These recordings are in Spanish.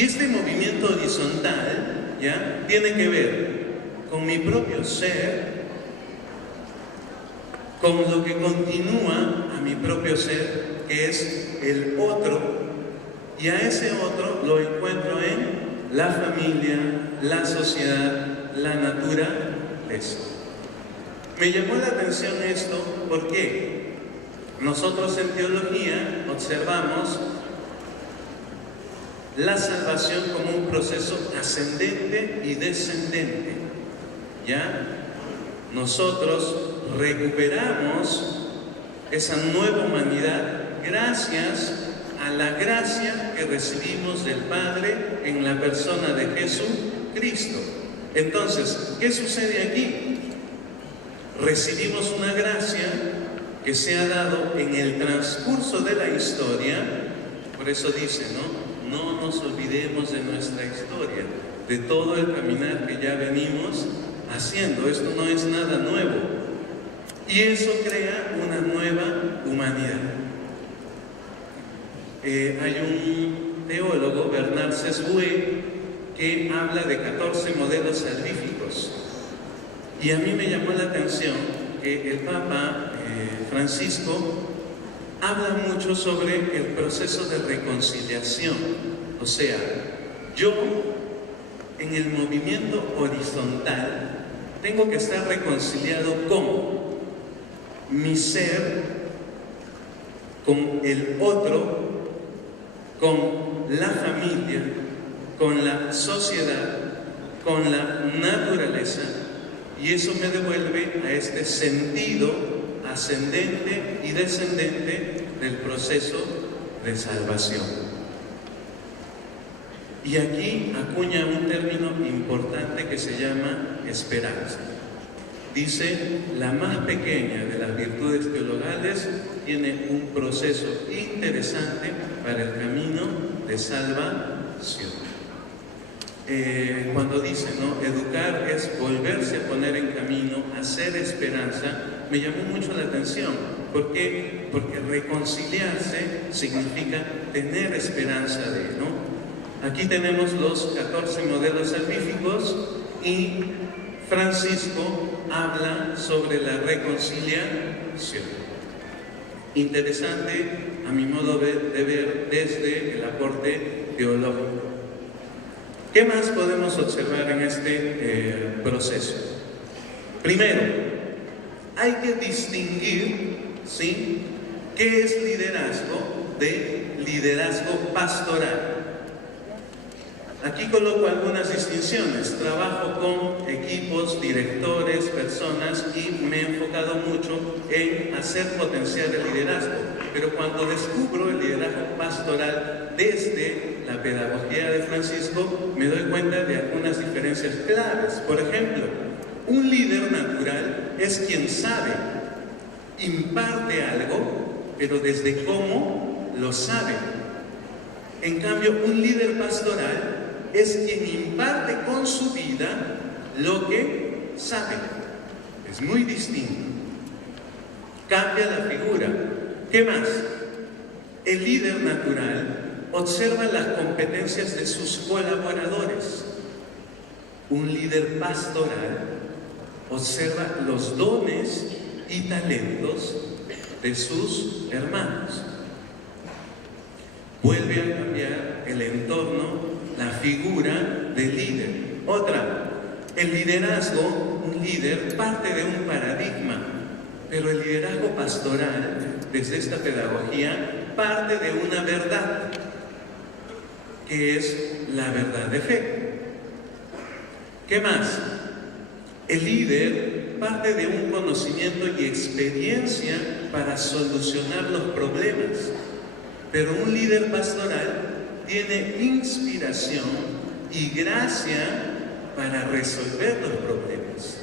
Y este movimiento horizontal, ¿ya?, tiene que ver con mi propio ser, con lo que continúa a mi propio ser, que es el otro, y a ese otro lo encuentro en la familia, la sociedad, la naturaleza. Me llamó la atención esto porque nosotros en teología observamos la salvación como un proceso ascendente y descendente, ¿ya? Nosotros recuperamos esa nueva humanidad gracias a la gracia que recibimos del Padre en la persona de Jesucristo. Entonces, ¿qué sucede aquí? Recibimos una gracia que se ha dado en el transcurso de la historia. Por eso dice, no nos olvidemos de nuestra historia, de todo el caminar que ya venimos haciendo. Esto no es nada nuevo. Y eso crea una nueva humanidad. Hay un teólogo, Bernard Sesbue, que habla de 14 modelos salvíficos. Y a mí me llamó la atención que el Papa Francisco habla mucho sobre el proceso de reconciliación. O sea, yo en el movimiento horizontal tengo que estar reconciliado con mi ser, con el otro, con la familia, con la sociedad, con la naturaleza, y eso me devuelve a este sentido ascendente y descendente del proceso de salvación. Y aquí acuña un término importante que se llama esperanza. Dice, la más pequeña de las virtudes teologales tiene un proceso interesante para el camino de salvación. Cuando dice, educar es volverse a poner en camino, hacer esperanza, me llamó mucho la atención. ¿Por qué? Porque reconciliarse significa tener esperanza de, Aquí tenemos los 14 modelos salvíficos y Francisco habla sobre la reconciliación. Interesante, a mi modo de ver, desde el aporte teológico. ¿Qué más podemos observar en este proceso? Primero, hay que distinguir, ¿sí?, qué es liderazgo de liderazgo pastoral. Aquí coloco algunas distinciones. Trabajo con equipos, directores, personas, y me he enfocado mucho en hacer potenciar el liderazgo. Pero cuando descubro el liderazgo pastoral desde la pedagogía de Francisco, me doy cuenta de algunas diferencias claves. Por ejemplo, un líder natural es quien sabe, imparte algo, pero desde cómo lo sabe. En cambio, un líder pastoral es quien imparte con su vida lo que sabe. Es muy distinto. Cambia la figura. ¿Qué más? El líder natural observa las competencias de sus colaboradores. Un líder pastoral observa los dones y talentos de sus hermanos. Vuelve a cambiar el entorno, la figura del líder. Otra, el liderazgo, un líder parte de un paradigma, pero el liderazgo pastoral, desde esta pedagogía, parte de una verdad, que es la verdad de fe. ¿Qué más? El líder parte de un conocimiento y experiencia para solucionar los problemas, pero un líder pastoral tiene inspiración y gracia para resolver los problemas.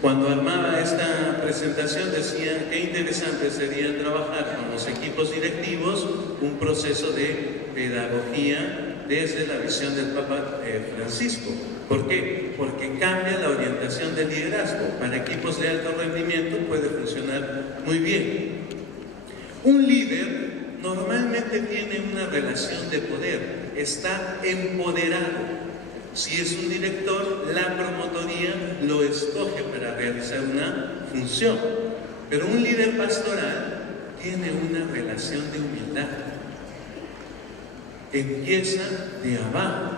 Cuando armaba esta presentación decía qué interesante sería trabajar con los equipos directivos un proceso de pedagogía desde la visión del Papa Francisco. ¿Por qué? Porque cambia la orientación del liderazgo. Para equipos de alto rendimiento puede funcionar muy bien. Un líder normalmente tiene una relación de poder, está empoderado. Si es un director, la promotoría lo escoge para realizar una función. Pero un líder pastoral tiene una relación de humildad. Empieza de abajo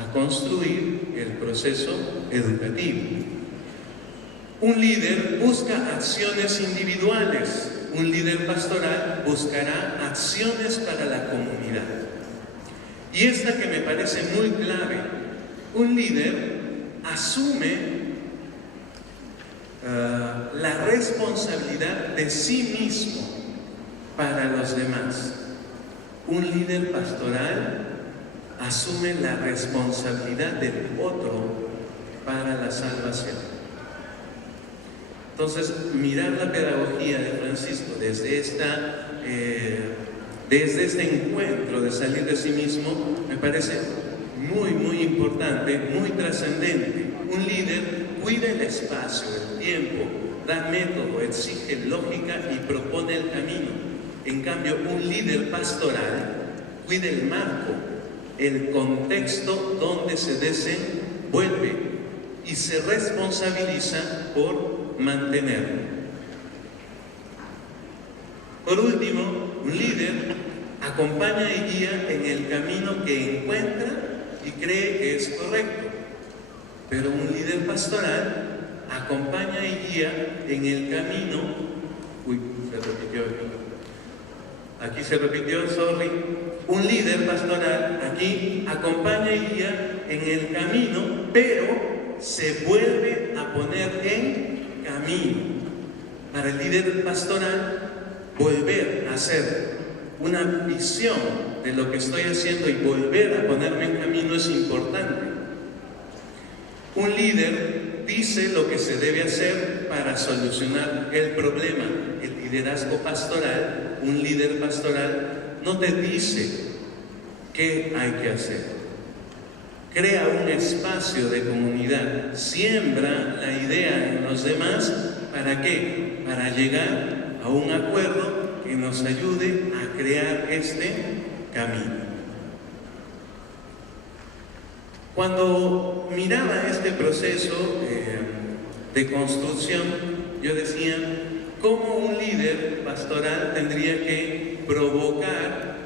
a construir el proceso educativo. Un líder busca acciones individuales. Un líder pastoral buscará acciones para la comunidad. Y esta que me parece muy clave, un líder asume la responsabilidad de sí mismo para los demás. Un líder pastoral asume la responsabilidad del otro para la salvación. Entonces, mirar la pedagogía de Francisco desde este encuentro de salir de sí mismo me parece muy, muy importante, muy trascendente. Un líder cuida el espacio, el tiempo, da método, exige lógica y propone el camino. En cambio, un líder pastoral cuida el marco, el contexto donde se desenvuelve y se responsabiliza por mantenerlo. Por último, un líder acompaña y guía en el camino que encuentra y cree que es correcto. Pero un líder pastoral acompaña y guía en el camino. Uy, se repitió aquí. Aquí se repitió, sorry. Un líder pastoral aquí acompaña y guía en el camino, pero se vuelve a poner en camino. Para el líder pastoral, volver a hacer una visión de lo que estoy haciendo y volver a ponerme en camino es importante. Un líder dice lo que se debe hacer para solucionar el problema. El liderazgo pastoral, un líder pastoral, no te dice qué hay que hacer. Crea un espacio de comunidad, siembra la idea en los demás. ¿Para qué? Para llegar a un acuerdo que nos ayude a crear este camino. Cuando miraba este proceso de construcción, yo decía, ¿cómo un líder pastoral tendría que provocar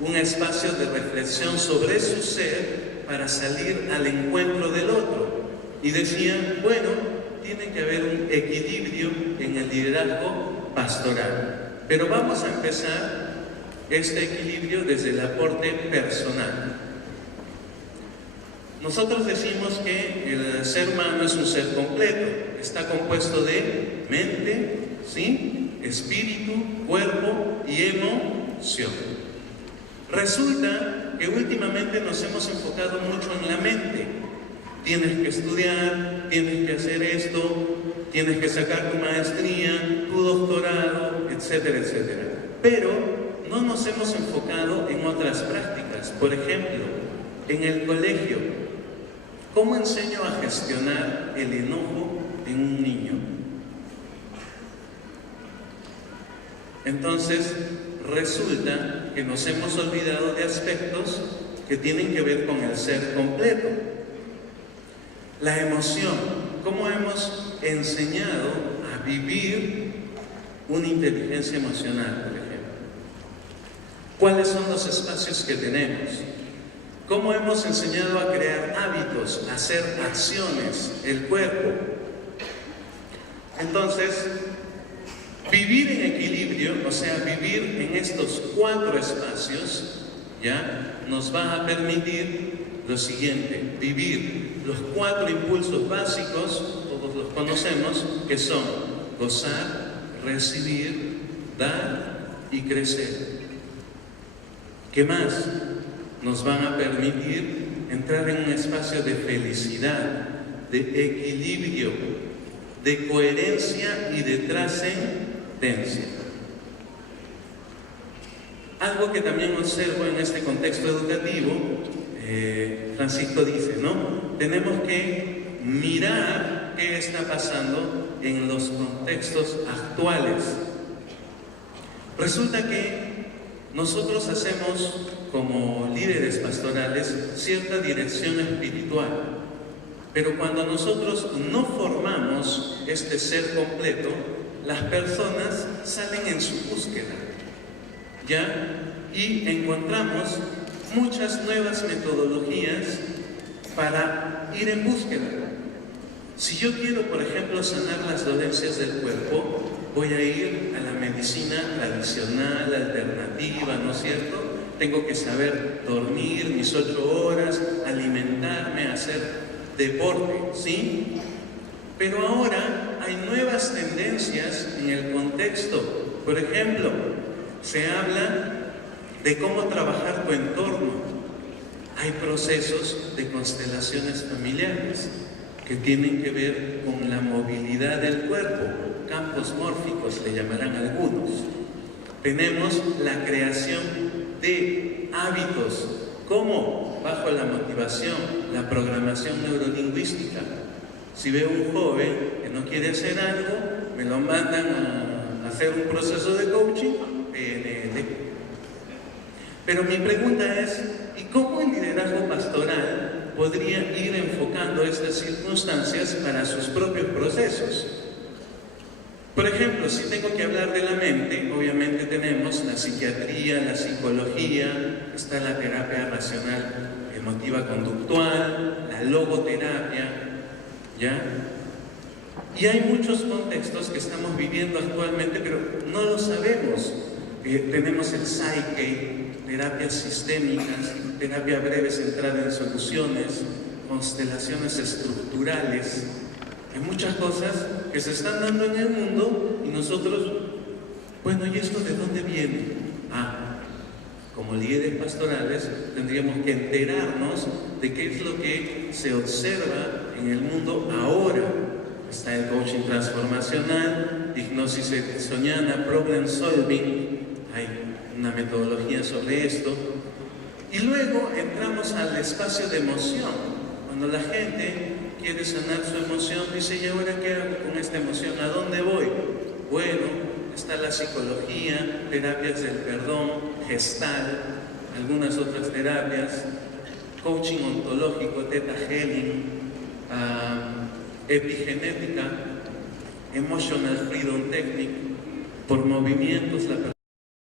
un espacio de reflexión sobre su ser para salir al encuentro del otro? Y decía, bueno, tiene que haber un equilibrio en el liderazgo pastoral. Pero vamos a empezar este equilibrio desde el aporte personal. Nosotros decimos que el ser humano es un ser completo, está compuesto de mente, ¿sí?, espíritu, cuerpo y emoción. Resulta que últimamente nos hemos enfocado mucho en la mente. Tienes que estudiar, tienes que hacer esto, tienes que sacar tu maestría, tu doctorado, etcétera, etcétera. Pero no nos hemos enfocado en otras prácticas. Por ejemplo, en el colegio, ¿cómo enseño a gestionar el enojo en un niño? Entonces, resulta que nos hemos olvidado de aspectos que tienen que ver con el ser completo. La emoción, ¿cómo hemos enseñado a vivir una inteligencia emocional, por ejemplo? ¿Cuáles son los espacios que tenemos? ¿Cómo hemos enseñado a crear hábitos, a hacer acciones, el cuerpo? Entonces, vivir en equilibrio, o sea, vivir en estos 4 espacios, ya nos va a permitir lo siguiente: vivir los 4 impulsos básicos, todos los conocemos, que son gozar, recibir, dar y crecer. ¿Qué más? Nos van a permitir entrar en un espacio de felicidad, de equilibrio, de coherencia y de trascendencia. Algo que también observo en este contexto educativo, Francisco dice, ¿no? Tenemos que mirar qué está pasando en los contextos actuales. Resulta que nosotros hacemos como líderes pastorales cierta dirección espiritual. Pero cuando nosotros no formamos este ser completo, las personas salen en su búsqueda, ¿ya? Y encontramos muchas nuevas metodologías para ir en búsqueda. Si yo quiero, por ejemplo, sanar las dolencias del cuerpo, voy a ir a la medicina tradicional, alternativa, ¿no es cierto? Tengo que saber dormir mis 8 horas, alimentarme, hacer deporte, ¿sí? Pero ahora hay nuevas tendencias en el contexto. Por ejemplo, se habla de cómo trabajar tu entorno. Hay procesos de constelaciones familiares que tienen que ver con la movilidad del cuerpo, campos mórficos le llamarán algunos. Tenemos la creación de hábitos, como bajo la motivación, la programación neurolingüística. Si veo un joven que no quiere hacer algo, me lo mandan a hacer un proceso de coaching, PNL. Pero mi pregunta es, ¿y cómo el liderazgo pastoral podría ir enfocando estas circunstancias para sus propios procesos? Por ejemplo, si tengo que hablar de la mente, obviamente tenemos la psiquiatría, la psicología, está la terapia racional emotiva conductual, la logoterapia, ¿ya? Y hay muchos contextos que estamos viviendo actualmente, pero no lo sabemos. Tenemos el Psyche, terapias sistémicas, terapia breve centrada en soluciones, constelaciones estructurales. Hay muchas cosas que se están dando en el mundo y nosotros, bueno, ¿y esto de dónde viene? Como líderes pastorales tendríamos que enterarnos de qué es lo que se observa en el mundo ahora. Está el coaching transformacional, hipnosis ericksoniana, problem solving, hay una metodología sobre esto. Y luego entramos al espacio de emoción. Cuando la gente quiere sanar su emoción, dice, ¿y ahora qué hago con esta emoción? ¿A dónde voy? Bueno, está la psicología, terapias del perdón, gestal, algunas otras terapias, coaching ontológico, Theta Healing, epigenética, emotional freedom technique, por movimientos, la